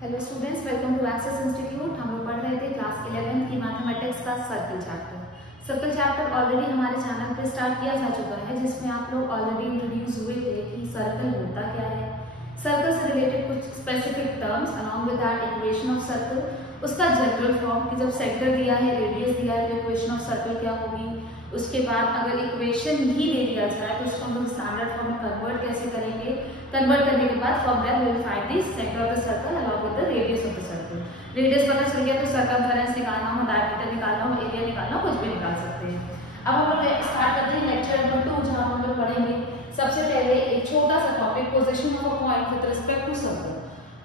Hello students, welcome to Access institute. हम लोग पढ़ रहे थे क्लास 11 की मैथमेटिक्स का circle chapter. Circle chapter already हमारे चैनल पे स्टार्ट किया जा चुका है, जिसमें आप लोग ऑलरेडी इंट्रोड्यूस हुए थे कि सर्कल होता क्या है, सर्कल से रिलेटेड कुछ specific terms along with that equation of circle, उसका जनरल फॉर्म कि जब सेक्टर दिया है, रेडियस दिया है, तो इक्वेशन ऑफ सर्कल क्या होगी। उसके बाद अगर इक्वेशन ही दे दिया जाए तो उसको हम लोग स्टैंडर्ड फॉर्म में कन्वर्ट कैसे करेंगे। कन्वर्ट करने के बाद from there we will find the centre of the circle along with the radius of the circle. Radius पता चल गया तो सर्कमफेरेंस निकालना हो, डायमीटर निकालना हो, एरिया निकालना हो, कुछ भी निकाल सकते हैं। अब हम लोग स्टार्ट करते हैं लेक्चर नंबर 2, जहां हम लोग पढ़ेंगे सबसे पहले एक छोटा सा topic, position of a point with respect to circle.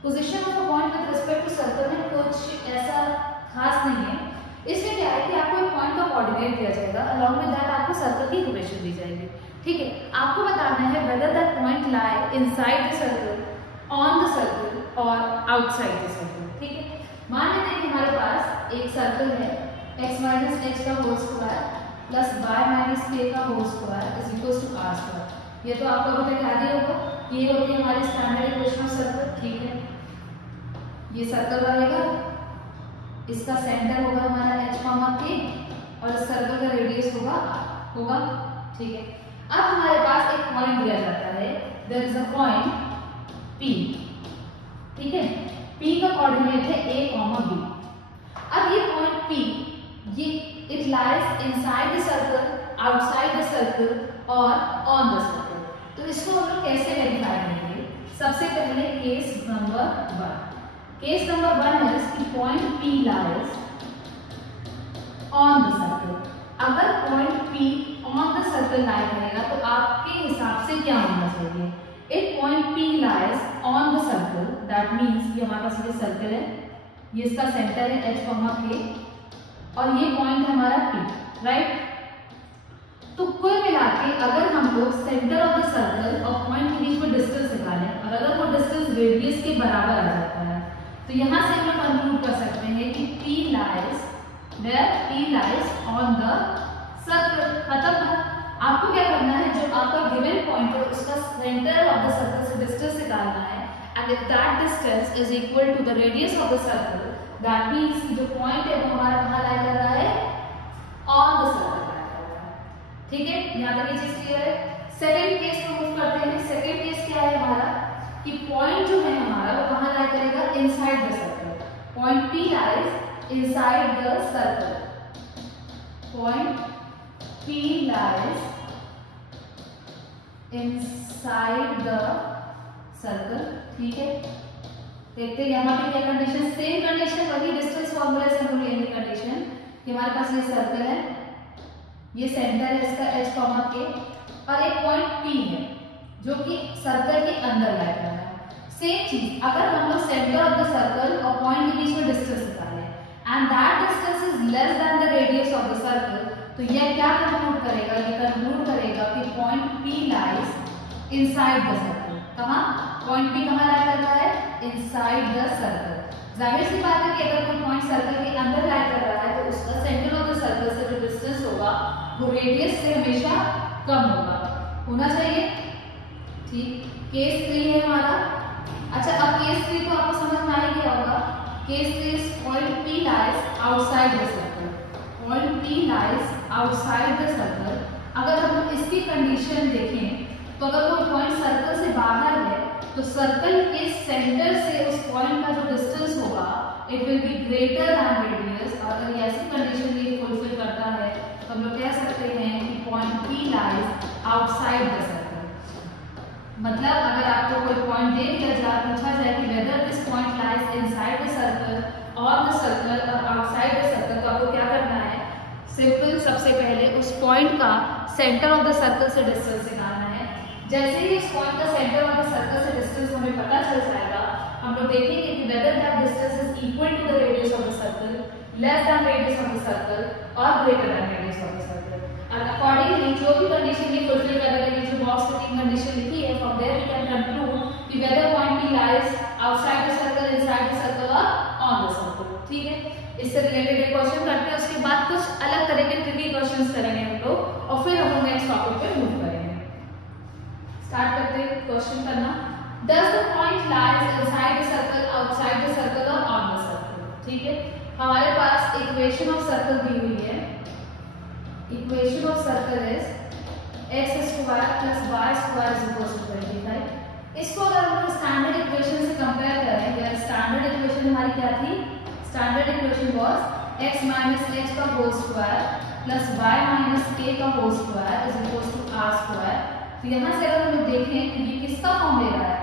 Position of a point with respect to circle में कुछ ऐसा खास नहीं है। इसमें क्या है कि आपको एक पॉइंट का कोऑर्डिनेट दिया जाएगा, अलॉन्ग विद दैट आपको सर्कल की इक्वेशन दी जाएगी। ठीक है, आपको बताना है whether that point lie inside the circle, on the circle और आउटसाइड द सर्कल। ठीक है, मान लेते हैं कि हमारे पास एक सर्कल है, x माइनस एक्स का whole square plus y minus k का whole square is equal to r square. ये तो आपको अभी तक याद ही होगा, ये होती है हमारी स्टैंडर्ड इक्वेशन ऑफ सर्कल। ठीक है, ये सर्कल रहेगा, इसका सेंटर होगा हमारा h, k और सर्कल का रेडियस होगा। ठीक है, अब हमारे पास एक पॉइंट दिया जाता है, there is a point P। ठीक है, P का कोऑर्डिनेट है a, b। अब ये पॉइंट P, ये it lies inside the circle, outside the circle और ऑन द सर्कल। तो इसको हम लोग कैसे वेरीफाई करेंगे? सबसे पहले केस नंबर 1। केस नंबर 1 है कि point P lies on the circle. अगर point P on the circle lie करेगा तो आपके हिसाब से क्या होना चाहिए? If point P lies on the circle, that means ये हमारे पास ये सर्कल है, ये इसका सेंटर है h, k और ये पॉइंट है हमारा P, राइट। तो कुल मिला के अगर हम लोग सेंटर ऑफ द सर्कल और पॉइंट के बीच में डिस्टेंस निकालें और अगर वो डिस्टेंस रेडियस के बराबर आ जाता है तो यहाँ से हम लोग कंक्लूड कर सकते हैं कि P lies on the circle. खत्म। आपको क्या करना है, जो आपका गिवन पॉइंट है उसका सेंटर ऑफ द सर्कल से डिस्टेंस निकालना है, and if that distance is equal to the radius of the circle, that means जो पॉइंट है वो हमारा कहाँ लाई कर रहा है, ऑन द सर्कल लाई कर रहा है। ठीक है, यहाँ तक ये चीज क्लियर है। सेकंड केस को मूव करते हैं। सेकंड केस क्या है हमारा कि पॉइंट जो है हमारा वो कहाँ लाई करेगा, inside the circle. Point P lies inside the circle, point P lies inside the circle। ठीक है, देखते हैं यहाँ पे क्या कंडीशन, सेम कंडीशन, वही डिस्टेंस फॉर्मूला से हम लेंगे कंडीशन कि हमारे पास ये सर्कल है, ये सेंटर है इसका h, k और एक पॉइंट P है जो कि सर्कल के अंदर लाई कर रहा है। सेम चीज अगर हम लोग सेंटर ऑफ द सर्कल और पॉइंट के बीच में डिस्टेंस निकालें and that distance is less than the radius of the circle, तो यह क्या कंक्लूड करेगा, ये कंक्लूड करेगा कि point P lies inside the circle. कहाँ पॉइंट P कहाँ लाई कर रहा है, इनसाइड द सर्कल। जाहिर सी बात है कि अगर कोई पॉइंट सर्कल के अंदर लाई कर रहा है तो उसका सेंटर ऑफ द सर्कल से जो डिस्टेंस होगा वो रेडियस से हमेशा कम होना चाहिए। ठीक, केस 3 है हमारा। अच्छा, अब केस 3 तो आपको समझ में आ ही गया होगा। Case 3 is point P lies outside the circle, point P lies outside the circle. अगर हम इसकी कंडीशन देखें तो अगर कोई पॉइंट सर्कल से बाहर है तो सर्कल के सेंटर से उस पॉइंट का जो डिस्टेंस होगा it will be greater than radius. और अगर ऐसी कंडीशन ये फुलफिल करता है तो हम लोग कह सकते हैं कि point P lies outside the circle. मतलब अगर आपको कोई पॉइंट दे दिया जाए, पूछा जाए कि whether this point lies inside the circle, on the circle और आउटसाइड द सर्कल, तो आपको क्या करना है, सिंपल सबसे पहले उस पॉइंट का सेंटर ऑफ द सर्कल से डिस्टेंस निकालना है। जैसे ही उस पॉइंट का सेंटर ऑफ द सर्कल से डिस्टेंस हमें पता चल जाएगा, हम लोग देखेंगे कि whether that distance is equal to the radius of the circle, less than radius of the circle और greater than radius of the circle. और अकॉर्डिंगली जो भी कंडीशन ये फुलफिल करेगा, जो बॉक्स फिटिंग कंडीशन लिखी है, from there we can conclude कि whether point P lies outside the circle, inside the circle और ऑन द सर्कल। ठीक है, इससे रिलेटेड एक क्वेश्चन करते हैं, उसके बाद कुछ अलग तरह के ट्रिकी क्वेश्चंस करेंगे हम लोग और फिर हम नेक्स्ट टॉपिक पे मूव करेंगे। स्टार्ट करते हैं क्वेश्चन करना। Does the point lies inside the circle, outside the circle? ठीक है, हमारे पास इक्वेशन ऑफ सर्कल दी हुई है। Equation of circle is x square plus y square is equal to 25। इसको अगर हम लोग स्टैंडर्ड इक्वेशन से कंपेयर करें, या स्टैंडर्ड इक्वेशन हमारी क्या थी? Standard equation was x minus h का whole square plus y minus k का whole square is equal to r square. तो यहाँ से अगर हम लोग देखें कि ये किसका फॉर्म ले रहा है,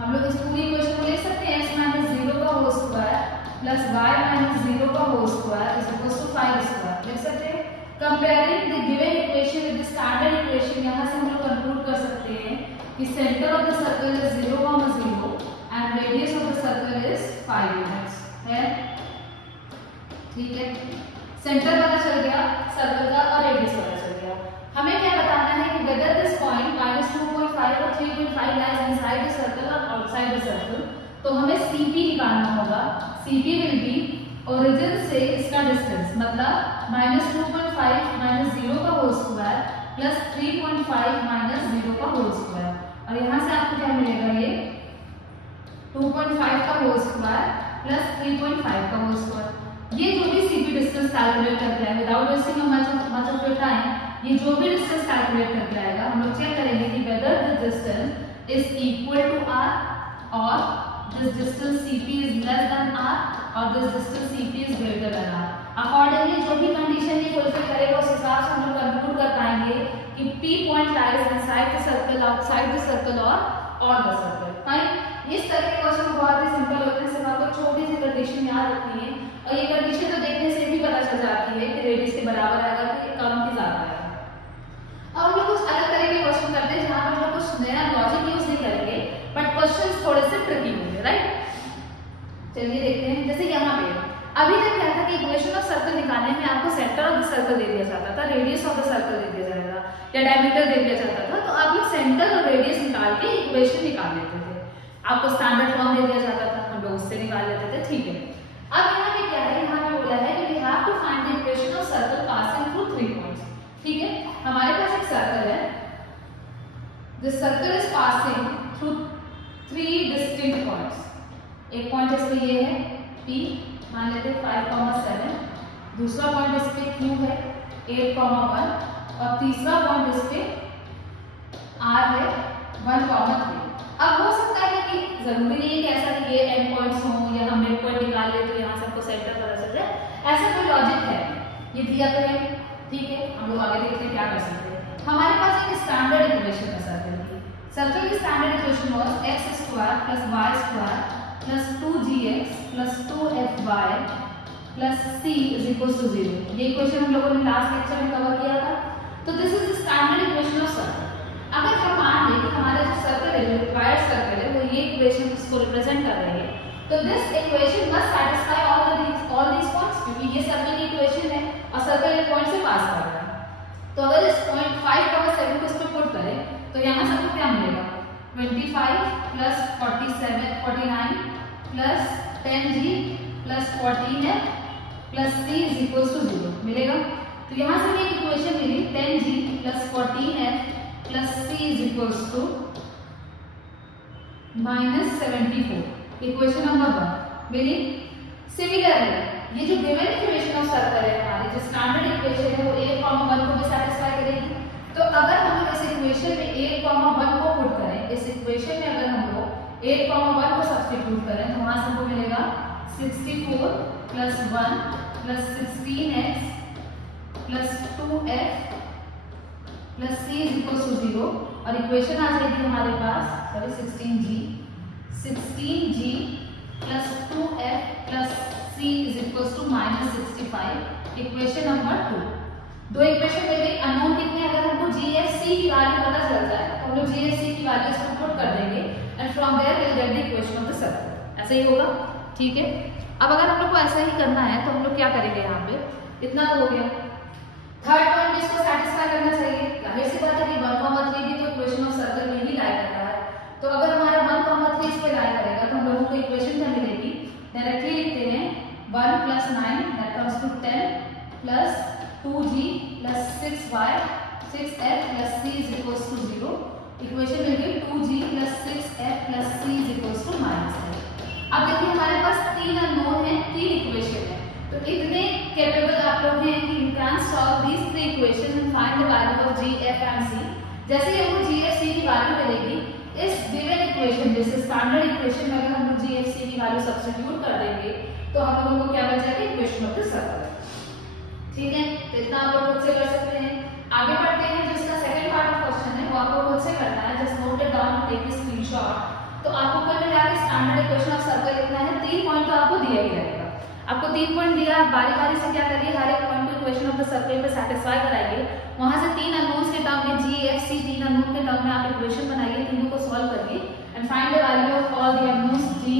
हम लोग इस पूरी इक्वेशन को ले सकते हैं x माइनस 0 का whole square plus y minus 0 का whole square is equal to 5 square लिख सकते हैं। Comparing the given equation with the standard equation, यहाँ से हम लोग कंक्लूड कर सकते हैं कि centre of the circle is 0, 0 and radius of the circle is 5 units है। ठीक है, सेंटर पता चल गया सर्कल का और रेडियस पता चल गया। हमें क्या बताना है कि वेदर दिस पॉइंट -2.5 और 3.5 लाइज इनसाइड द सर्कल और आउटसाइड द सर्कल। तो हमें CP निकालना होगा। CP विल बी ओरिजिन से इसका डिस्टेंस, मतलब -2.5 माइनस 0 का होल स्क्वायर प्लस 3.5 माइनस 0 का होल स्क्वायर, और यहाँ से आपको क्या मिलेगा? ये 2.5 का होल स्क्वायर प्लस 3.5 का होल स्क्वायर। ये जो भी CP डिस्टेंस कैलकुलेट करके आए without wasting much of your time, ये जो भी डिस्टेंस कैलकुलेट करके आएगा हम लोग चेक करेंगे कि whether the distance is equal to r और this distance CP is less than r और this distance CP is greater than r। Accordingly जो भी कंडीशन ये फुलफिल करेगा उस हिसाब से हम लोग कंक्लूड कर पाएंगे कि P point lies inside the circle, outside the circle और द सर्कल। फाइन। इस तरह के क्वेश्चन बहुत ही सिंपल होते हैं, सिर्फ आपको छोटी सी कंडीशन याद रखनी है, और ये कंडीशन तो देखने से भी पता चल जाती है कि रेडियस के बराबर आएगा कि कम की ज्यादा आएगा। अब हम लोग कुछ अलग तरह के क्वेश्चन करते हैं जहां पर हम लोग कुछ नया लॉजिक यूज नहीं करेंगे, बट क्वेश्चंस थोड़े से ट्रिकी होंगे, राइट? चलिए देखते हैं। जैसे यहाँ पे अभी तक क्या था कि इक्वेशन ऑफ सर्कल निकालने में आपको सेंटर ऑफ द सर्कल दे दिया जाता था, रेडियस ऑफ द सर्कल दे दिया जाएगा या डायमीटर दे दिया जाता था, तो आप लोग सेंटर और रेडियस निकाल के इक्वेशन निकाल लेते थे। आपको स्टैंडर्ड फॉर्म दे दिया जाता था, हम लोग उससे निकाल लेते थे। ठीक है, अब यहाँ पे क्या है? यहाँ पे बोला है कि we have to find the equation of circle passing through 3 points. ठीक है, हमारे पास एक सर्कल है, the circle is passing through 3 distinct points. एक पॉइंट इस पे ये है P, मान लेते 5,7, दूसरा पॉइंट इस पे Q है 8,1 और तीसरा पॉइंट इस पे R है 1,3। अब हो सकता है कि जरूरी नहीं है कि ऐसा कि ये एंड पॉइंट्स हों या हम मिड पॉइंट निकाल ले तो यहाँ से हमको सेंटर पता चल जाए, ऐसा कोई लॉजिक है ये दिया तो है। ठीक है, हम लोग आगे देखते हैं क्या कर सकते हैं। हमारे पास एक स्टैंडर्ड इक्वेशन है सर्कल की। सर्कल की standard equation was x square plus y square plus 2gx plus 2fy plus c is equal to 0। ये इक्वेशन हम लोगों ने लास्ट लेक्चर में कवर किया था। तो this is the standard equation of circle. अगर हम मान लें कि हमारा जो सर्कल है, जो रिक्वायर्ड सर्कल है, वो ये इक्वेशन इसको रिप्रेजेंट कर रही है, तो this equation must satisfy all these points, क्योंकि ये सर्कल की इक्वेशन है और सर्कल एक पॉइंट से पास कर रहा है। तो अगर इस पॉइंट 5,7 को इस पे पुट करें तो यहाँ से आपको क्या मिलेगा? 25 plus 47 49 plus 10g plus 14f plus c is equal to 0 मिलेगा। तो यहाँ से हमें इक्वेशन मिली 10g plus 14f plus c is equal टू -74। इक्वेशन नंबर 1 मिली। सिमिलरली ये जो गिवन इक्वेशन ऑफ सर्कल है हमारी, जो स्टैंडर्ड इक्वेशन है, वो 8,1 को भी सैटिस्फाई करेगी। तो अगर हम लोग इस इक्वेशन में 8,1 को पुट करें, इस इक्वेशन में अगर हम लोग 8,1 को सब्स्टिट्यूट करें तो वहां से हमको मिलेगा 64 plus 1 plus 16x plus 2f plus c is equal to 0, और इक्वेशन आ जाएगी हमारे पास 16g plus 2f plus c is equal to -65। Equation number 2। दो इक्वेशन में भी अननोन कितने, अगर हमको GFC की वैल्यू पता चल जाए तो हम लोग GFC की वैल्यू इसको पुट कर देंगे and from there we will get the equation of the circle. ऐसा ही होगा। ठीक है, अब अगर हम लोग को ऐसा ही करना है तो हम लोग क्या करेंगे? यहाँ पे इतना हो गया, थर्ड पॉइंट इसको सैटिस्फाई करना चाहिए। जाहिर सी बात है कि 1,3 भी तो इक्वेशन ऑफ सर्कल में ही लाई करता है, तो अगर हमारा 1,3 इस पे लाई करेगा तो हम लोगों को इक्वेशन क्या मिलेगी? डायरेक्टली लिखते हैं 1 plus 9 that comes to 10 plus 2g plus 6y 6f plus c is equal to 0। Equation मिल गई 2g plus 6f plus c is equal to -10। अब देखिए हमारे पास 3 अननोन है इतने कैपेबल आप लोग हैं कि you can solve these three equation and find the value of g f and c. जैसे ही हमको जी एफ सी की वैल्यू मिलेगी, इस गिवन इक्वेशन जैसे स्टैंडर्ड इक्वेशन में अगर हम लोग जी एफ सी की वैल्यू सब्स्टिट्यूट कर देंगे तो हम लोगों को क्या बच जाएगा, इक्वेशन ऑफ द सर्कल। ठीक है, तो इतना आप लोग खुद से कर सकते हैं। आगे बढ़ते हैं, जो इसका सेकंड पार्ट ऑफ क्वेश्चन है वो आपको खुद से करना है। Just note it down, take a screenshot. तो आपको कुल मिला के स्टैंडर्ड इक्वेशन ऑफ सर्कल लिखना है। 3 पॉइंट तो आपको दिया ही रहेगा। आपको 3 पॉइंट दिया, आप बारी बारी से क्या करिए, हर एक पॉइंट को इक्वेशन ऑफ द सर्कल में सैटिस्फाई कराइए। वहां से 3 अननोन्स के टर्म में जी एफ सी, 3 अननोन के टर्म में आप इक्वेशन बनाइए, तीनों को सॉल्व करिए and find the value of all the unknowns g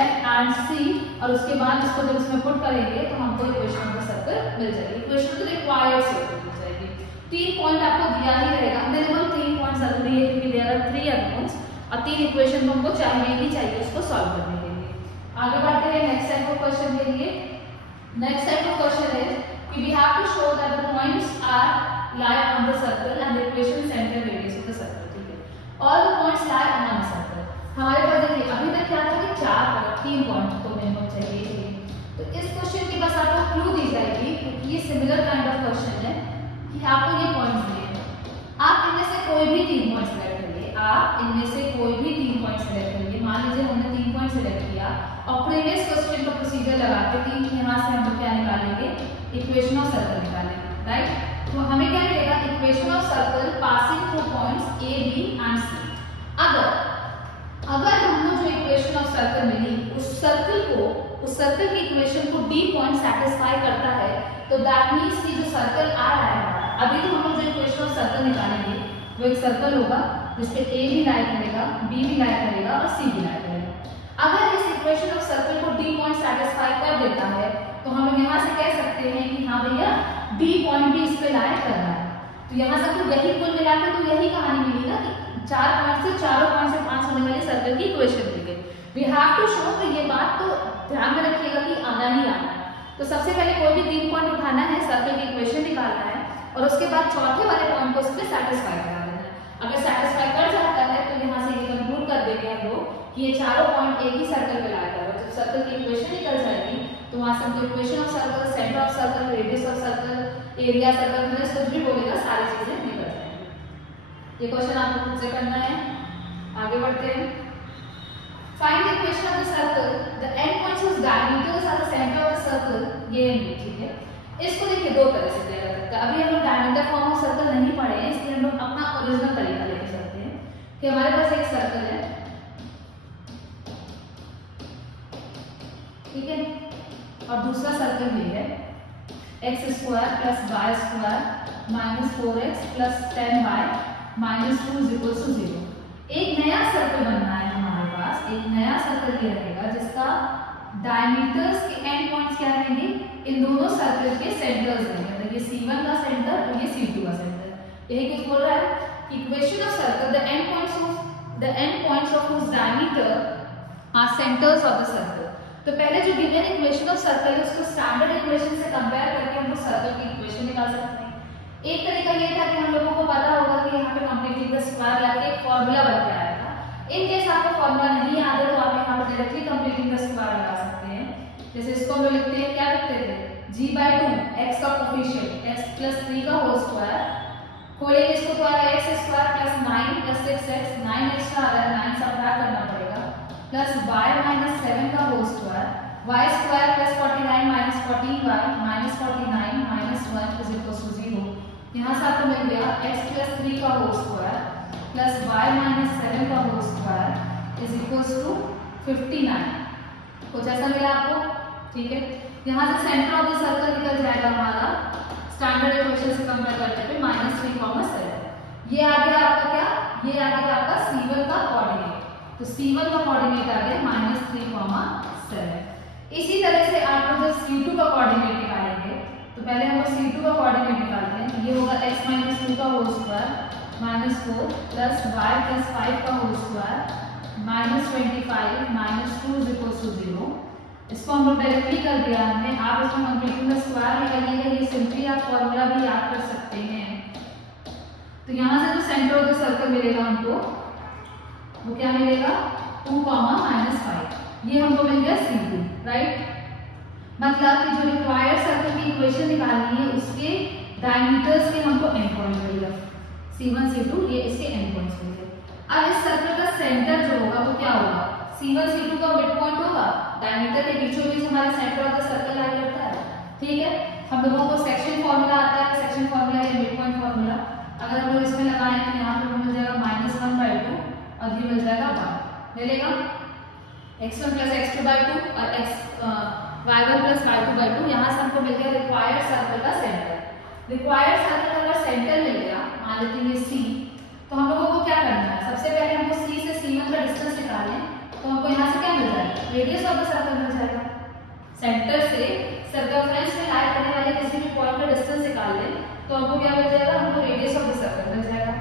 f and c. और उसके बाद इसको जब इसमें पुट करेंगे तो हमको इक्वेशन ऑफ द सर्कल मिल जाएगी। इक्वेशन तो रिक्वायर्ड सर्कल मिल जाएगी। 3 पॉइंट आपको दिया ही रहेगा, मिनिमम 3 पॉइंट जरूरी है क्योंकि देयर आर 3 अननोन्स और 3 इक्वेशन तो हमको चाहिए ही चाहिए उसको सॉल्व करने के लिए। आगे बढ़ते हैं नेक्स्ट टाइप ऑफ क्वेश्चन के लिए। नेक्स्ट टाइप ऑफ क्वेश्चन है कि we have to show that the points are lie on the circle and the equation center radius of the circle। ठीक है, all the points lie on the circle। हमारे पास देखिए अभी तक क्या था कि 3 पॉइंट तो मिनिमम चाहिए। तो इस क्वेश्चन के पास आपको क्लू दी जाएगी क्योंकि ये सिमिलर काइंड ऑफ क्वेश्चन है कि आपको ये पॉइंट्स दिए, आप इनमें से कोई भी 3 पॉइंट सेलेक्ट करिए। आप इनमें से कोई भी 3 पॉइंट सेलेक्ट करिए। मान लीजिए हमने 3 पॉइंट सेलेक्ट किया और प्रीवियस क्वेश्चन का प्रोसीजर लगा के 3 यहाँ से हम क्या निकालेंगे, इक्वेशन ऑफ सर्कल निकालेंगे, राइट। तो हमें क्या मिलेगा, equation of circle passing through points A B and C. अगर हमको जो इक्वेशन ऑफ सर्कल मिली उस सर्कल की इक्वेशन को डी पॉइंट सैटिस्फाई करता है तो दैट मींस कि जो सर्कल आ रहा है, अभी तो हम लोग जो इक्वेशन ऑफ सर्कल निकालेंगे वो एक सर्कल होगा जिसपे ए भी लाई करेगा, बी भी लाई करेगा और सी भी लाई करेगा। अगर इस इक्वेशन ऑफ सर्कल को डी पॉइंट सैटिस्फाई कर देता है तो हम यहाँ से कह सकते हैं कि हाँ भैया डी पॉइंट भी इस पे लाई कर रहा है। तो यहाँ से तो यही कुल मिलाकर तो यही कहानी मिली ना कि 4 पॉइंट से 5 होने वाली सर्कल की इक्वेशन दी गई। वी हैव टू शो, तो ये बात तो ध्यान में रखिएगा कि आना ही आना है। तो सबसे पहले कोई भी 3 पॉइंट उठाना है, सर्कल की इक्वेशन निकालना है और उसके बाद चौथे वाले पॉइंट को उसमें सैटिस्फाई करा देना है। अगर सैटिस्फाई कर जाता है तो यहाँ से ये कंक्लूड कर देंगे हम लोग कि ये चारों पॉइंट एक ही सर्कल में लाया कर रहा है। जब सर्कल की इक्वेशन निकल जाएगी तो वहां से हमको equation of circle, centre of circle, radius of circle, area circle में कुछ भी बोलेगा सारी चीजें निकल जाएंगी। ये क्वेश्चन आपको खुद से करना है। आगे बढ़ते हैं। Find the equation of the circle, the end points of diameters are the centre of the circle. ये ठीक है, इसको देखिए 2 तरह से किया जा सकता है। अभी हम लोग डायमीटर फॉर्म ऑफ सर्कल नहीं पढ़े हैं इसलिए हम लोग अपना ओरिजिनल तरीका लेके चलते हैं कि हमारे पास एक सर्कल है, ठीक है, और दूसरा सर्कल ये है x² + y² - 4x + 10y - 2 = 0। एक नया सर्कल बनना है हमारे पास, एक नया सर्कल ये रहेगा जिसका डायमीटर्स के एंड पॉइंट्स क्या रहेंगे, इन दोनों सर्कल के सेंटर्स रहेंगे। मतलब ये C1 का सेंटर और ये C2 का सेंटर। यही कुछ बोल रहा है कि equation of circle, the end points of whose diameter are centers of the circle। तो पहले जो गिवन इक्वेशन ऑफ सर्कल है उसको स्टैंडर्ड इक्वेशन से कंपेयर करके हम लोग सर्कल की इक्वेशन निकाल सकते हैं। एक तरीका ये था कि हम लोगों को पता होगा कि यहाँ पे कंप्लीटिंग द स्क्वायर लाके एक फॉर्मूला बन के आया था। इन केस आपको फॉर्मूला नहीं याद है तो आप यहाँ पे डायरेक्टली कंप्लीटिंग द स्क्वायर लगा सकते हैं। जैसे इसको हम लोग लिखते हैं, क्या लिखते थे, g/2 x का कोफिशिएंट x + 3 का होल स्क्वायर, खोलेंगे इसको तो आएगा x² + 9 + 6x, 9 एक्स्ट्रा आ रहा है, 9 सब्ट्रैक्ट करना पड़ेगा, प्लस y - 7 का होल स्क्वायर, y² + 49 - 14y - 49 - 1 = 0। यहाँ से आपको मिल गया x + 3 का होल स्क्वायर प्लस y - 7 का होल स्क्वायर = 59। कुछ ऐसा मिला आपको, ठीक है। यहाँ से सेंटर ऑफ द सर्कल निकल जाएगा हमारा स्टैंडर्ड इक्वेशन से कंपेयर करने पे -3,7। ये आ गया आपका क्या, ये आ गया आपका C1 का कोऑर्डिनेट। तो C1 का कोऑर्डिनेट आ गया -3,7। इसी तरह से आप लोग जब C2 का कोऑर्डिनेट निकालेंगे तो पहले हम लोग C2 का कोऑर्डिनेट निकालते हैं। ये होगा x - 2 का होल स्क्वायर -4 प्लस y + 5 का होल स्क्वायर -25 - 2 = 0। इसको हम लोग डायरेक्टली कर दिया हमने। आप इसमें कंप्लीटिंग द स्क्वायर निकालिएगा, ये सिंपली आप फॉर्मूला भी याद कर सकते हैं। तो यहाँ से जो सेंटर ऑफ द सर्कल मिलेगा हमको वो क्या मिलेगा, 2, -5। ये हमको मिल गया C2, राइट। मतलब कि जो रिक्वायर्ड सर्कल की इक्वेशन निकालनी है उसके डायमीटर्स के हमको एंड पॉइंट मिलेगा, C1 C2 ये इसके एंड पॉइंट्स मिलेंगे। अब इस सर्कल का सेंटर जो होगा वो क्या होगा, C1 C2 का मिड पॉइंट होगा, डायमीटर के बीचों बीच हमारा सेंटर ऑफ द सर्कल लाई करता है। ठीक है, हम लोगों को सेक्शन फॉर्मूला आता है, सेक्शन फॉर्मूला या मिड पॉइंट फॉर्मूला अगर हम लोग इसमें लगाएं तो यहाँ पे मिल जाएगा -1/2 और ये मिल जाएगा 1 मिलेगा, x1 + x2/2 और y1 + y2/2। यहाँ से हमको मिल गया रिक्वायर्ड सर्कल का सेंटर। रिक्वायर्ड सर्कल का अगर सेंटर मिल गया, मान लेते हैं ये C, तो हम लोगों को क्या करना है, सबसे पहले हमको C से C1 का डिस्टेंस निकालना है। तो हमको यहाँ से क्या मिल जाएगा, रेडियस ऑफ द सर्कल मिल जाएगा। सेंटर से सर्कमफ्रेंस में लाई करने वाले किसी भी पॉइंट का डिस्टेंस निकाल लें तो हमको क्या मिल जाएगा, हमको रेडियस ऑफ द सर्कल मिल जाएगा।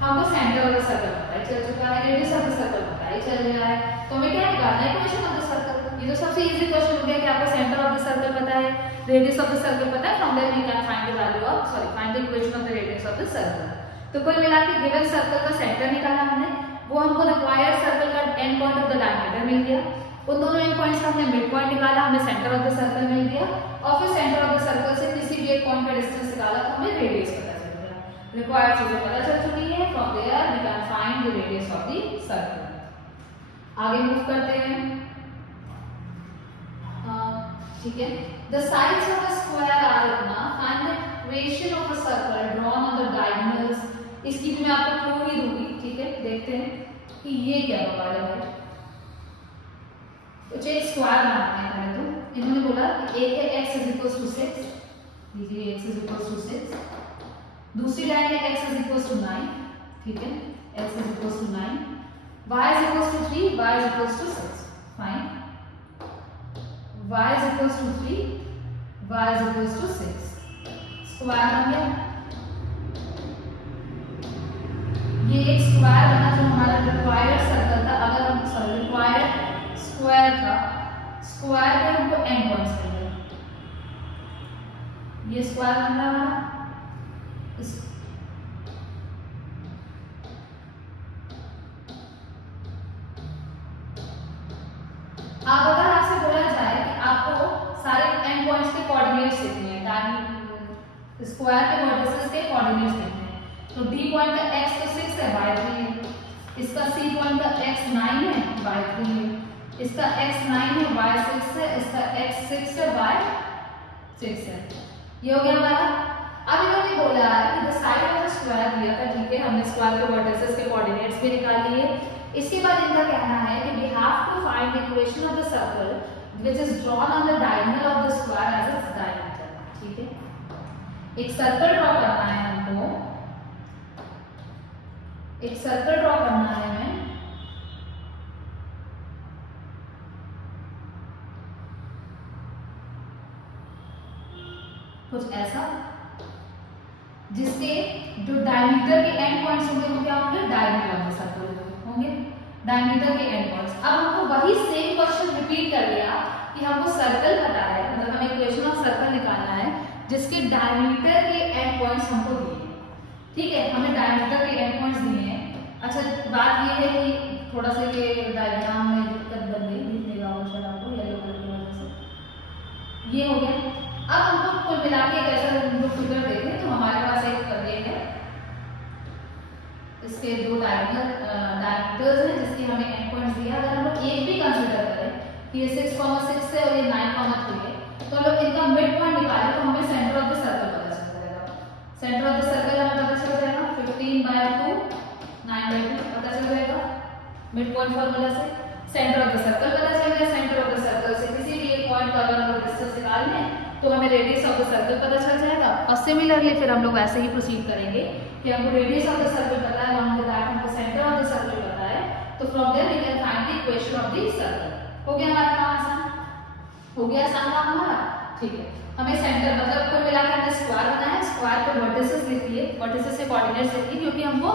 हमको सेंटर ऑफ द सर्कल पता है चल चुका है, रेडियस ऑफ द सर्कल पता है चल गया है, तो हमें क्या निकालना है, इक्वेशन ऑफ द सर्कल। ये तो सबसे इजी क्वेश्चन हो गया कि आपको सेंटर ऑफ द सर्कल पता है, रेडियस ऑफ द सर्कल पता है, from there we can find the value of find the equation of the radius of the circle. तो कुल मिला के गिवन सर्कल का सेंटर निकाला हमने, वो हमको रिक्वायर्ड सर्कल का end point of the diameter मिल गया, उन दोनों एंड पॉइंट्स का हमने मिड पॉइंट निकाला, हमें सेंटर ऑफ द सर्कल मिल गया और फिर सेंटर ऑफ द सर्कल से किसी भी एक पॉइंट का डिस्टेंस निकाला तो हमें रेडियस पता चल गया। रिक्वायर्ड चीजें पता चल चुकी है, from there we can find the radius of the circle. आगे मूव करते हैं। ठीक है, the sides of the square are इतना, find the equation of the circle drawn on the diagonals. इसकी भी मैं आपको क्लू ही दूंगी। ठीक है, देखते हैं कि ये क्या होगा है। कुछ एक स्क्वायर बनाते हैं पहले तो। इन्होंने बोला कि एक है x = 6, लीजिए x = 6, दूसरी लाइन है x = 9। ठीक है, x = 9, y = 3, y = 6, fine, y = 3, y = 6, square बन गया। ये एक स्क्वायर बना जो हमारा रिक्वायर्ड सर्कल था। अगर हम रिक्वायर्ड स्क्वायर था, स्क्वायर के हमको एंड पॉइंट्स मिल गए, ये स्क्वायर बन रहा है। अब अगर आपसे बोला जाए कि आपको सारे एंड पॉइंट्स के कोऑर्डिनेट्स लिखने हैं, स्क्वायर के वर्टिसेस के कोऑर्डिनेट्स लिखने हैं, तो D पॉइंट का x तो 6 है, y 3 है, इसका C पॉइंट का x 9 है, y 3 है, इसका x 9 है, y 6 है, इसका x 6 है, y 6 है। ये हो गया हमारा। अब इन्होंने बोला कि the side of the square दिया था। ठीक है, हमने स्क्वायर के वर्टिसेस के कोऑर्डिनेट्स भी निकाल लिए। इसके बाद इनका कहना है कि we have to find the equation of the circle which is drawn on the diagonal of the square as its diameter. ठीक है, एक सर्कल ड्रॉ करना है हमको, एक सर्कल ड्रॉ करना है हमें, कुछ ऐसा जिसके जो डायमीटर के एंड पॉइंट्स होंगे वो क्या होंगे, डायमीटर ऑफ द सर्कल होंगे, डायमीटर के एंड पॉइंट्स। अब हमको वही सेम क्वेश्चन रिपीट कर लिया कि हमको सर्कल पता है, मतलब हमें इक्वेशन ऑफ सर्कल निकालना है जिसके डायमीटर के एंड पॉइंट्स हमको दिए हैं। ठीक है, हमें डायमीटर के एंड पॉइंट्स दिए हैं। अच्छा, बात ये है कि थोड़ा सा ये डायग्राम में दिक्कत बन गई, दिखेगा शायद आपको येलो कलर की वजह से। ये हो गया। अब हमको कुल मिला के एक ऐसा फिगर देखें तो हमारे पास एक ये है, इसके दो डायमीटर्स हैं जिसकी हमें एंड पॉइंट्स दिया। अगर हम लोग एक भी कंसीडर करें कि ये 6,6 है और ये 9,3 है, तो हम लोग इनका मिड पॉइंट निकालें तो हमें सेंटर ऑफ द सर्कल पता चल जाएगा। सेंटर ऑफ द सर्कल हमें पता चल जाएगा 15/2, 9/2 पता चल जाएगा मिड पॉइंट फार्मूला से। सेंटर ऑफ द सर्कल पता चल गया, सेंटर ऑफ द सर्कल से किसी भी एक पॉइंट का अगर हम डिस्टेंस निकाल लें तो हमें रेडियस ऑफ द सर्कल पता चल जाएगा। और सिमिलरली फिर हम लोग वैसे ही प्रोसीड करेंगे कि हमको रेडियस ऑफ द सर्कल पता है, हमको सेंटर ऑफ द सर्कल पता है, तो from there we can find the equation of the circle. हो गया हमारा काम आसान, हो गया आसान काम हमारा। ठीक है, हमें सेंटर मतलब कुल मिलाकर हमने स्क्वायर बनाया, स्क्वायर पे वर्टिसेस लिख लिए, वर्टिसेस से कोऑर्डिनेट्स लिख लिए, क्योंकि हमको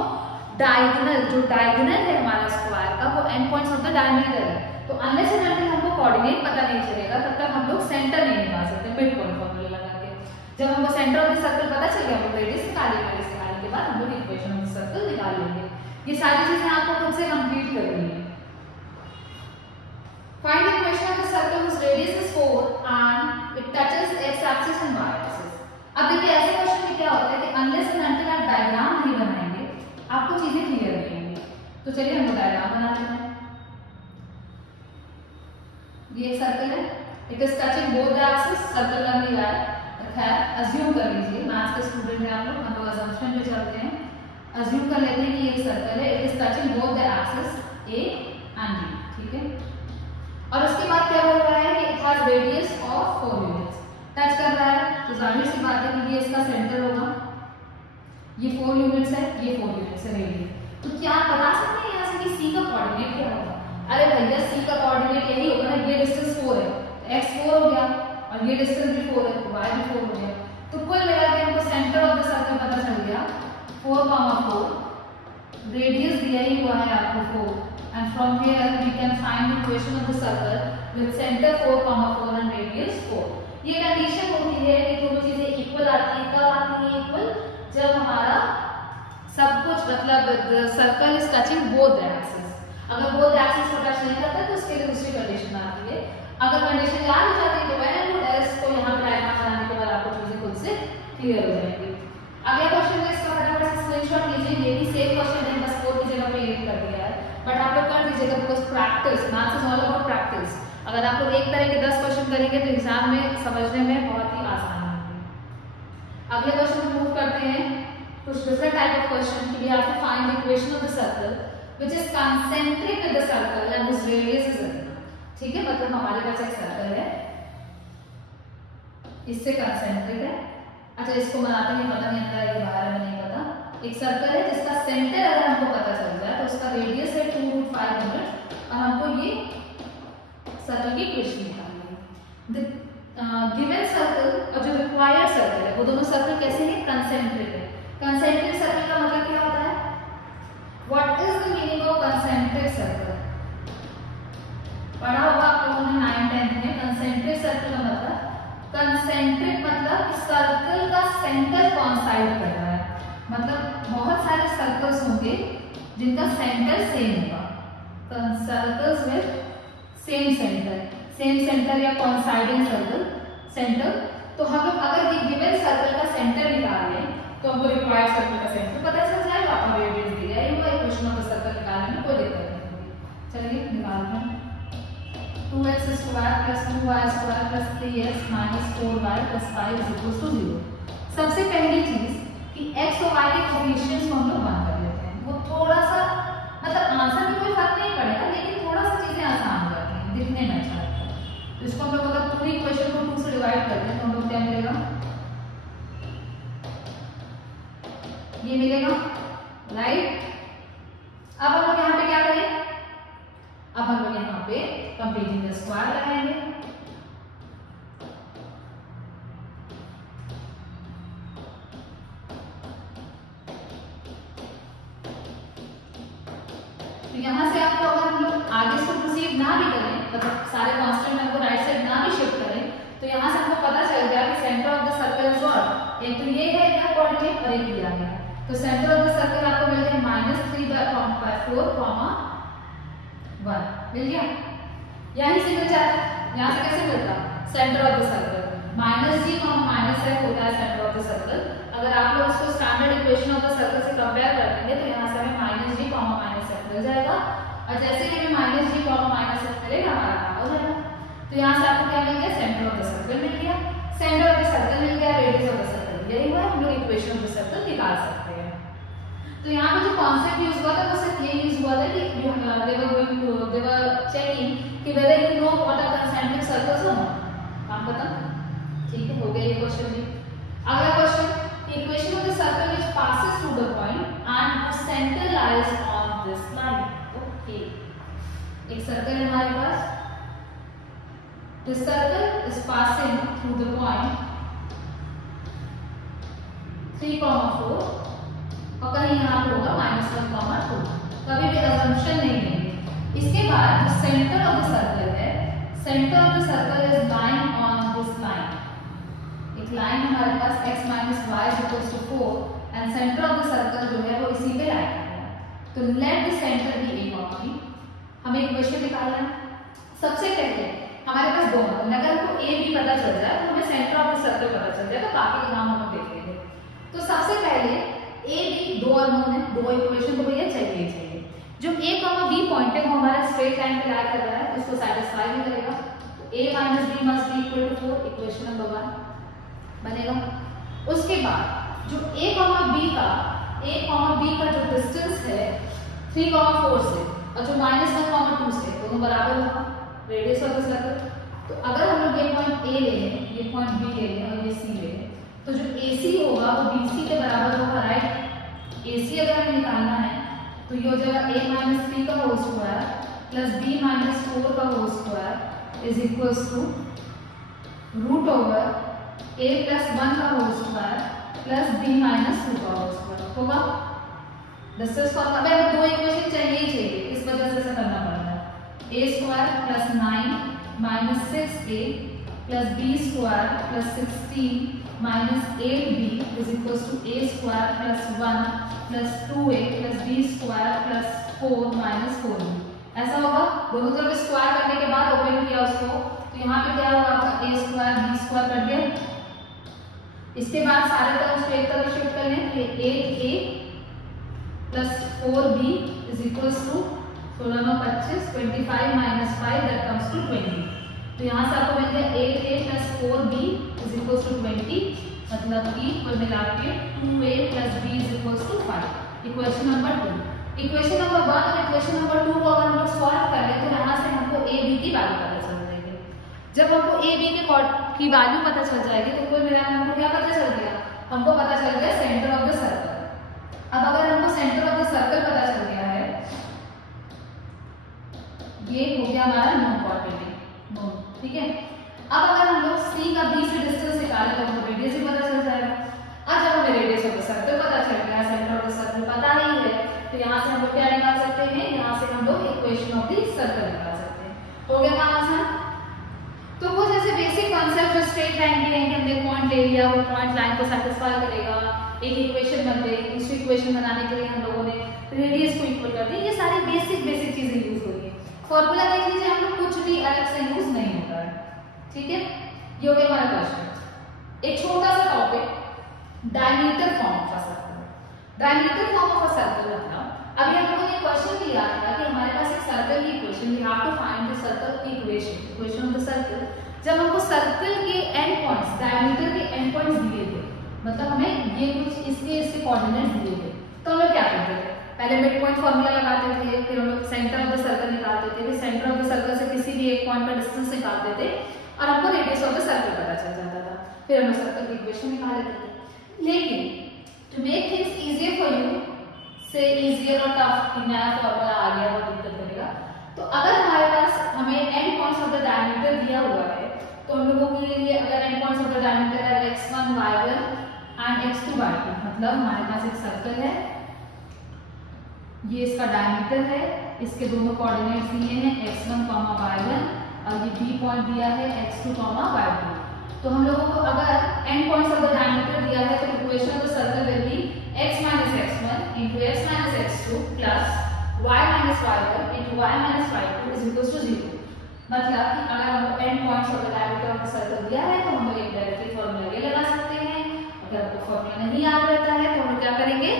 डायगोनल जो डायगोनल है हमारा स्क्वायर का वो and points of the diameter है, तो अनलेस एंड अनटिल हमको कोऑर्डिनेट पता नहीं चलेगा तब तक हम लोग सेंटर नहीं निकाल सकते मिड पॉइंट फॉर्मूला लगा के। जब हमको सेंटर ऑफ द सर्कल पता चल गया, हम लोग रेडियस निकालेंगे, रेडियस निकालने के बाद हम लोग इक्वेशन ऑफ द सर्कल निकाल लेंगे। ये सारी चीजें आपको खुद से कंप्लीट करनी है। Find the equation of the circle whose radius is 4 and it touches x axis and y axis. अब देखिए ऐसे क्वेश्चन में क्या होता है कि अनलेस एंड अनटिल आप डायग्राम नहीं बनाएंगे आपको चीजें क्लियर नहीं होंगी। तो चलिए हम डायग्राम बना लेते हैं। ये एक सर्कल है, it is touching both the axis, circle बन रहा है। खैर अज्यूम कर लीजिए, मैथ्स के स्टूडेंट हैं आप लोग, हम लोग अजम्पशन पे चलते हैं। अज्यूम कर लेते हैं कि ये एक सर्कल है, it is touching both the axis A and B, ठीक है। और उसके बाद क्या हो रहा है कि it has radius of 4 units, touch कर रहा है तो जाहिर सी बात है कि ये इसका सेंटर होगा। ये 4 यूनिट्स है, ये 4 यूनिट्स है रेडियस। तो क्या आप बता सकते हैं यहाँ से कि सी का कोऑर्डिनेट क्या होगा? अरे भैया सी का कोऑर्डिनेट यही होगा ना, ये डिस्टेंस 4 है तो x 4 हो गया और ये डिस्टेंस भी 4 है तो y भी 4 हो गया। तो कुल मिला के हमको सेंटर ऑफ द सर्कल पता चल गया 4, 4, रेडियस दिया ही हुआ है आपको 4, and from here we can find the equation of the circle with centre 4, 4 and radius 4। ये कंडीशन होती है कि दोनों चीजें इक्वल आती है। कब आती है इक्वल? जब हमारा सब कुछ मतलब circle is touching both the axis. अगर बोथ एक्सिस को टच नहीं करता तो उसके लिए दूसरी कंडीशन आती है। अगर कंडीशन याद हो जाती है तो व्हेन एंड एल्स को यहाँ पर डायग्राम बनाने के बाद आपको चीजें खुद से क्लियर हो जाएंगी। अगला क्वेश्चन है, इसका फटाफट से स्क्रीनशॉट लीजिए। ये भी सेम क्वेश्चन है, बस 4 की जगह पे ये कर दिया है, बट आप लोग कर दीजिएगा because practice, maths is all about practice. अगर आप लोग एक तरह के 10 क्वेश्चन करेंगे तो एग्जाम में समझने में बहुत ही आसान होगी। अगले क्वेश्चन मूव करते हैं, कुछ डिफरेंट टाइप ऑफ क्वेश्चन कि we have to find the equation of the circle which is concentric with the circle and whose radius is n। ठीक है, मतलब हमारे पास एक सर्कल है, इससे कंसेंट्रिक है। अच्छा इसको बनाते हैं, पता नहीं अंदर है बाहर है नहीं पता। एक सर्कल है जिसका सेंटर अगर हमको पता चल जाए तो उसका रेडियस है 2√5 यूनिट और हमको ये सर्कल की इक्वेशन निकालनी है। गिवन सर्कल और जो रिक्वायर्ड सर्कल है वो दोनों सर्कल कैसे हैं? कंसेंट्रिक है। कंसेंट्रिक सर्कल का मतलब क्या होता है? What is the meaning of concentric circle? पढ़ा होगा आप लोगों ने 9th 10th में। कंसेंट्रिक सर्कल का मतलब, कंसेंट्रिक मतलब सर्कल का सेंटर कॉन्साइड कर रहा है। मतलब बहुत सारे सर्कल्स होंगे जिनका सेंटर सेम होगा, सर्कल्स विद सेम सेंटर या कॉन्साइडिंग सर्कल सेंटर। तो हम लोग अगर ये गिवन सर्कल का सेंटर निकाल लें तो हमको रिक्वायर्ड सर्कल का सेंटर पता चल जाएगा और रेडियस दिया है, ये इक्वेशन ऑफ द सर्कल निकालने में कोई दिक्कत नहीं होगी। चलिए निकालते हैं। 2x square plus 2y square plus 3x minus 4y plus 5 is equal to 0। सबसे पहली चीज कि x और y के कोएफिशिएंट्स को हम लोग मान कर लेते हैं। वो थोड़ा सा मतलब आंसर में कोई फर्क नहीं पड़ेगा लेकिन थोड़ा सा चीजें आसान हो जाती हैं, दिखने में अच्छा लगता है। तो इसको हम लोग अगर पूरी इक्वेशन को 2 से डिवाइड करते हैं तो हम लोग क्या मिलेगा? ये मिलेगा, राइट। अब हम लोग यहाँ पे क्या करें? अब हम लोग यहाँ पे कंप्लीटिंग द स्क्वायर लगाएंगे। तो यहाँ से आपको अगर हम लोग आगे से प्रोसीड ना भी करें, मतलब सारे कांस्टेंट हमको राइट साइड ना भी शिफ्ट करें, तो यहाँ से हमको पता चल गया कि centre of the circle is what? एक तो ये है इसका कोऑर्डिनेट और एक दिया गया है। तो सेंटर ऑफ द सर्कल आपको मिल गया -3/4, 1 मिल गया। यहीं से मिल जाता है, यहाँ से कैसे मिलता? Centre of the circle -g, -f होता है सेंटर ऑफ द सर्कल। अगर आप लोग इसको standard equation of the circle से कंपेयर करेंगे तो यहाँ से हमें -g, -f मिल जाएगा और जैसे ही हमें -g, -f मिलेगा हमारा काम हो जाएगा। तो यहाँ से आपको क्या मिल गया? सेंटर ऑफ द सर्कल मिल गया, सेंटर ऑफ द सर्कल मिल गया, रेडियस ऑफ द सर्कल यही हुआ, हम लोग इक्वेशन ऑफ द सर्कल निकाल सकते हैं। तो यहाँ पे जो कॉन्सेप्ट यूज हुआ था वो सिर्फ ये यूज हुआ था कि they were checking कि whether you know what are concentric circles or not। काम खत्म, ठीक है, हो गया ये क्वेश्चन भी। अगला question, equation of the circle which passes through the point and whose center lies on this line। Okay, एक सर्कल है हमारे पास, this circle is passing through the point 3,4 और कहीं यहाँ पे होगा -1,2। कभी भी assumption नहीं लेंगे। इसके बाद जो सेंटर ऑफ द सर्कल है, centre of the circle is lying on this line. एक लाइन हमारे पास x - y = 4 and centre of the circle जो है वो इसी पे लाइन है। तो let the centre be A, हमें इक्वेशन निकालना है। सबसे पहले हमारे पास दो मतलब अगर हमको ए बी पता चल जाए तो हमें सेंटर ऑफ द सर्कल पता चल जाएगा, बाकी के काम हम देख लेंगे। तो सबसे पहले ए बी दो अननोन है, दो इक्वेशन तो भैया चाहिए ही चाहिए। जो ए कॉमा बी पॉइंट है वो हमारा स्ट्रेट लाइन पे लाई कर रहा है, उसको सेटिस्फाई भी करेगा। तो a minus b must be equal to 4, equation number 1 बनेगा। उसके बाद जो a कॉमा बी का जो डिस्टेंस है 3,4 से और जो -1,2 से दोनों बराबर होगा, रेडियस ऑफ द सर्कल। तो अगर हम लोग ये पॉइंट ए ले लें, ये पॉइंट बी ले लें और ये सी ले लें, तो जो AC होगा वो BC के बराबर होगा, राइट। AC अगर हमें निकालना है तो ये हो जाएगा a माइनस 3 का whole square plus b minus 4 का whole square is equals to root over a plus 1 का whole square plus b minus 2 का होल स्क्वायर होगा। डिस्टेंस फॉर्मूला अब हमें दो इक्वेशन चाहिए ही चाहिए, इस वजह से ऐसा करना पड़ रहा है। a square plus 9 minus 6a plus b square plus 16 minus 8b is equals to a square plus 1 plus 2a plus b square plus 4 minus 4b। ऐसा होगा, दोनों तरफ स्क्वायर करने के बाद ओपन किया उसको, तो यहाँ पे क्या होगा आपका a स्क्वायर b स्क्वायर कर दिया। इसके बाद सारे टर्म्स को एक तरफ शिफ्ट कर लें, ये 8a plus 4b is equals to 16 9 25 25 minus 5 that comes to 20। तो यहाँ से आपको मिल गया 8a plus 4b is equals to 20, मतलब कि कुल मिला के 2a plus b is equals to 5। Equation number 2। Equation number 1 और इक्वेशन नंबर 2 को अगर हम लोग सॉल्व कर ले तो यहाँ से हमको a b की वैल्यू पता चल जाएगी। जब हमको a b की वैल्यू पता चल जाएगी तो कुल मिला के हमको क्या पता चल गया, हमको पता चल गया सेंटर ऑफ द सर्कल। अब अगर हमको सेंटर ऑफ द सर्कल पता चल गया है, ये हो गया हमारा नॉन क्वाड्रेटिक नोन, ठीक है। अब अगर हम लोग c का b से डिस्टेंस निकाले तो हमको रेडियस भी पता चल जाएगा। अब जब हमें रेडियस ऑफ द सर्कल पता चल गया, सेंटर ऑफ द सर्कल पता ही है, तो यहाँ से हम लोग क्या निकाल सकते हैं, यहाँ से हम लोग इक्वेशन ऑफ द सर्कल निकाल सकते हैं। हो गया काम आसान। तो कुछ ऐसे बेसिक कॉन्सेप्ट जो स्ट्रेट लाइन के हैं कि हमने पॉइंट ले लिया, वो पॉइंट लाइन को सेटिस्फाई करेगा, एक इक्वेशन बन गई, दूसरी इक्वेशन बनाने के लिए हम लोगों ने रेडियस को इक्वल कर दिया। ये सारी बेसिक चीजें यूज हो रही है। फॉर्मूला देख लीजिए, हम लोग कुछ भी अलग से यूज नहीं होता है, ठीक है। ये हो गया हमारा क्वेश्चन। एक छोटा सा topic, diameter form of a circle. Diameter form of a circle मतलब अभी हम लोगों ने क्वेश्चन लिया था कि हमारे पास एक सर्कल की equation, we have to find the circle equation, equation of the circle. जब हमको सर्कल के एंड पॉइंट्स, डायमीटर के एंड पॉइंट्स दिए थे, मतलब हमें ये कुछ इसके कोऑर्डिनेट्स दिए थे, तो हम लोग क्या करते थे, पहले मिड पॉइंट फार्मूला लगाते थे, फिर हम लोग सेंटर ऑफ द सर्कल निकालते थे, फिर सेंटर ऑफ द सर्कल से किसी भी एक पॉइंट का डिस्टेंस निकालते थे और हमको रेडियस ऑफ द सर्कल पता चल जाता था, फिर हम लोग सर्कल की इक्वेशन निकाल लेते थे। लेकिन to make things easier for you, से इजियर और टफ कि नया फार्मूला आ गया वो दिक्कत करेगा, तो अगर हमारे पास हमें and points of the diameter दिया हुआ है, तो हम लोगों के लिए अगर and points of the diameter है x1 y1 and x2 y2, मतलब हमारे पास एक सर्कल है, ये इसका डायमीटर है, इसके दोनों कोऑर्डिनेट्स दिए हैं x1, y1 और ये b पॉइंट दिया है x2, y2। तो हम लोगों को अगर and points of the diameter दिया है तो equation of the circle will be x minus x1 into x minus x2 plus y minus y1 into y minus y2 is equals to 0। मतलब कि अगर हमको and points of the diameter of the circle दिया है तो हम लोग directly formula ये लगा सकते हैं। अगर आपको फार्मूला नहीं याद रहता है तो हम लोग क्या करेंगे,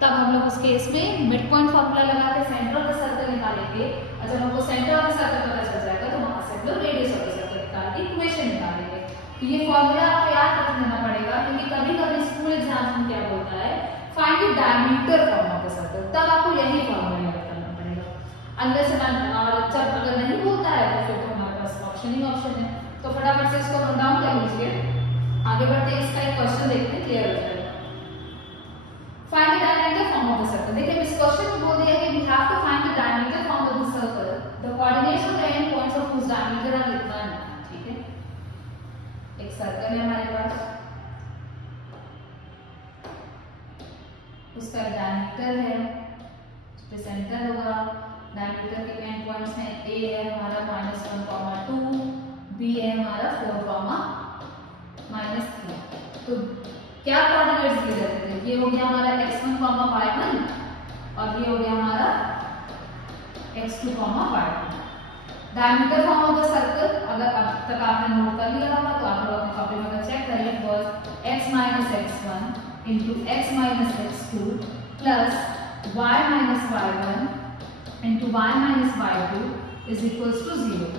तब हम लोग उस केस में मिड पॉइंट फार्मूला लगा के सेंटर ऑफ द सर्कल निकालेंगे, और जब हमको सेंटर ऑफ द सर्कल पता चल जाएगा तो वहां से हम लोग रेडियस ऑफ द सर्कल निकाल के इक्वेशन निकालेंगे। तो ये फार्मूला आपको याद रख लेना पड़ेगा, क्योंकि कभी-कभी स्कूल एग्जाम में क्या बोलता है, find the diameter form of the circle, तब आपको यही फार्मूला याद करना पड़ेगा। अनलेस और जब अगर नहीं बोलता है तो फिर तो हमारे पास ऑप्शन ही ऑप्शन है। तो फटाफट से इसको नोट डाउन कर लीजिए, आगे बढ़ते हैं, इसका एक क्वेश्चन देखते हैं, क्लियर हो जाएगा। Find the diameter form of the circle. देखिए इस क्वेश्चन में बोल दिया है कि we have to find the diameter form of the circle, the coordinates of the end points of whose diameter are given. ठीक है, एक सर्कल है हमारे पास, उसका डायमीटर है, उस पे सेंटर होगा, डायमीटर के एंड पॉइंट्स हैं, a है हमारा -1, 2, b है हमारा 4, -3। तो क्या कोऑर्डिनेट्स दिए जाते थे, ये हो गया हमारा x1, y1 और ये हो गया हमारा x2, y2। Diameter form of the circle अगर अब तक आपने नोट कर लिया होगा तो आप लोग अपने कॉपी में अगर चेक करें, it was x minus x1 into x minus x2 plus y minus y1 into y minus y2 is equals to 0।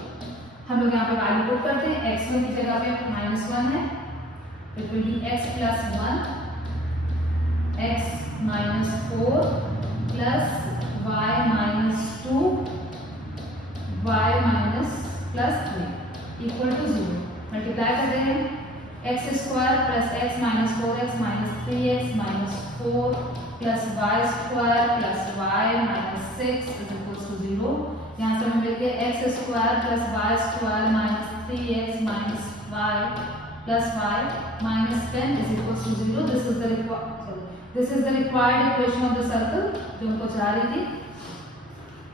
हम लोग यहाँ पे वैल्यू पुट करते हैं, x1 की जगह पे -1 है, it will be x plus 1 x minus 4 plus y minus 2 y minus plus 3 equal to 0। Multiply कर रहे हैं, x square plus x minus 4x minus 3x minus 4 plus y square plus y minus 6 is equal to 0। यहाँ से हम लेते हैं x square plus y square minus 3x minus y plus y minus 10 is equal to 0। This is the required equation of the circle जो हमको चाह रही थी।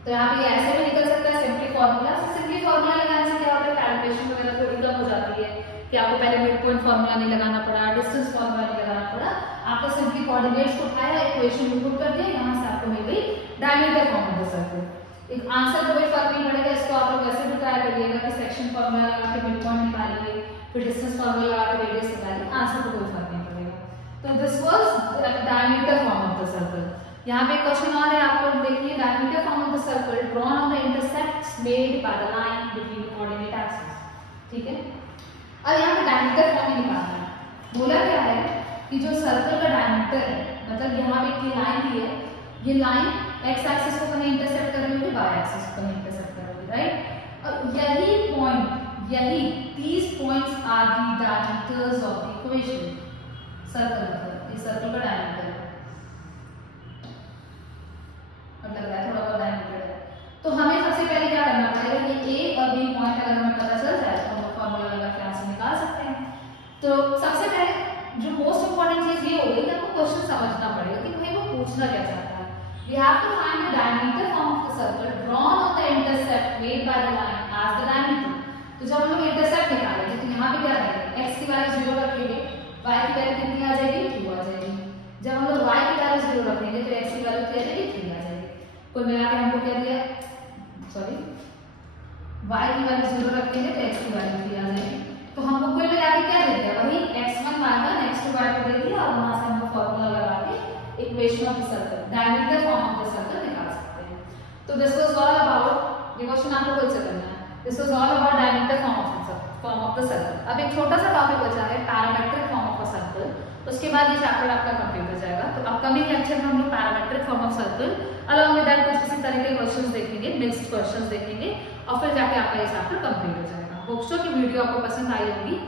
तो यहाँ पे ऐसे भी निकल सकता है सिंपली फॉर्मूला। सिंपली फॉर्मूला लगाने से क्या होता है, कैलकुलेशन वगैरह थोड़ी कम हो जाती है कि आपको पहले मिड पॉइंट फॉर्मूला नहीं लगाना पड़ा, डिस्टेंस फॉर्मूला नहीं लगाना पड़ा, आपको सिंपली कोऑर्डिनेट्स को उठाया, इक्वेशन इनपुट कर दिया, यहाँ से आपको मिल गई diameter form of the circle. एक आंसर कोई फर्क नहीं पड़ेगा, इसको आप लोग वैसे भी ट्राई करिएगा कि सेक्शन फॉर्मूला लगा के मिड पॉइंट निकालिए, फिर डिस्टेंस फॉर्मूला लगा के रेडियस निकालिए, आंसर को कोई फर्क नहीं पड़ेगा। तो this was diameter form of the circle. यहाँ पे क्वेश्चन और है, आपको देखिए diameter form of the circle drawn on the intercepts made by the line between the coordinate axis. ठीक है, अब यहाँ पे डायमीटर फॉर्म ही निकालना है। बोला क्या है कि जो सर्कल का डायमीटर है, मतलब यहाँ पे ये लाइन दी है, ये लाइन एक्स एक्सिस को कहीं इंटरसेप्ट कर रही होगी, वाई एक्सिस को कहीं इंटरसेप्ट कर रही होगी, राइट। और यही पॉइंट, यही these points are the diameters of the equation। Circle मतलब ये सर्कल का डायमीटर है, अब लग रहा है थोड़ा बहुत डायमीटर है। तो हमें सबसे पहले क्या करना पड़ेगा, ये ए और बी पॉइंट अगर हमें पता चल जाए तो हम फॉर्मूला लगा के यहाँ से निकाल सकते हैं। तो सबसे पहले जो मोस्ट इंपॉर्टेंट चीज ये होगी कि आपको क्वेश्चन समझना पड़ेगा कि भाई वो पूछना क्या चाहता है। We have to find the diameter form of the circle drawn on the intercept made by the line as the diameter। तो जब हम लोग इंटरसेप्ट निकालेंगे तो यहाँ पे क्या रहेगा, x की वैल्यू 0 रखेंगे, y की वैल्यू कितनी आ जाएगी, 2 आ जाएगी। जब हम लोग y की वैल्यू 0 रखेंगे तो x की वैल्यू क्या आ जाएगी, 3 आ जाएगी। कुल मिला के हमको क्या दिया, सॉरी y की वैल्यू 0 रखेंगे तो x की वैल्यू 3 आ जाएगी। तो हमको कुल मिला के क्या दे दिया, वही x1 y1 x2 y2 दे दिया, और वहां से हमको फॉर्मूला लगा के equation of the circle, diameter form of the circle निकाल सकते हैं। तो दिस वाज ऑल अबाउट, ये क्वेश्चन आपको खुद से करना है, this was all about diameter form of the circle. अब एक छोटा सा टॉपिक बचा है parametric form of a circle, उसके बाद ये चैप्टर आपका कंप्लीट हो जाएगा। तो अपकमिंग लेक्चर में हम लोग parametric form of circle along with that कुछ इसी तरह के क्वेश्चंस देखेंगे, मिक्स्ड क्वेश्चंस देखेंगे, और फिर जाके आपका ये चैप्टर कंप्लीट हो जाएगा। होप सो कि वीडियो आपको पसंद आई होगी।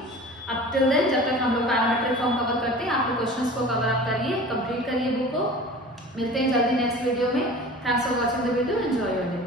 अब टिल देन जब तक हम लोग पैरामेट्रिक फॉर्म कवर करते हैं, आप लोग क्वेश्चंस को कवर अप करिए, कंप्लीट करिए बुक को। मिलते हैं जल्दी नेक्स्ट वीडियो में। Thanks for watching the video, enjoy your day.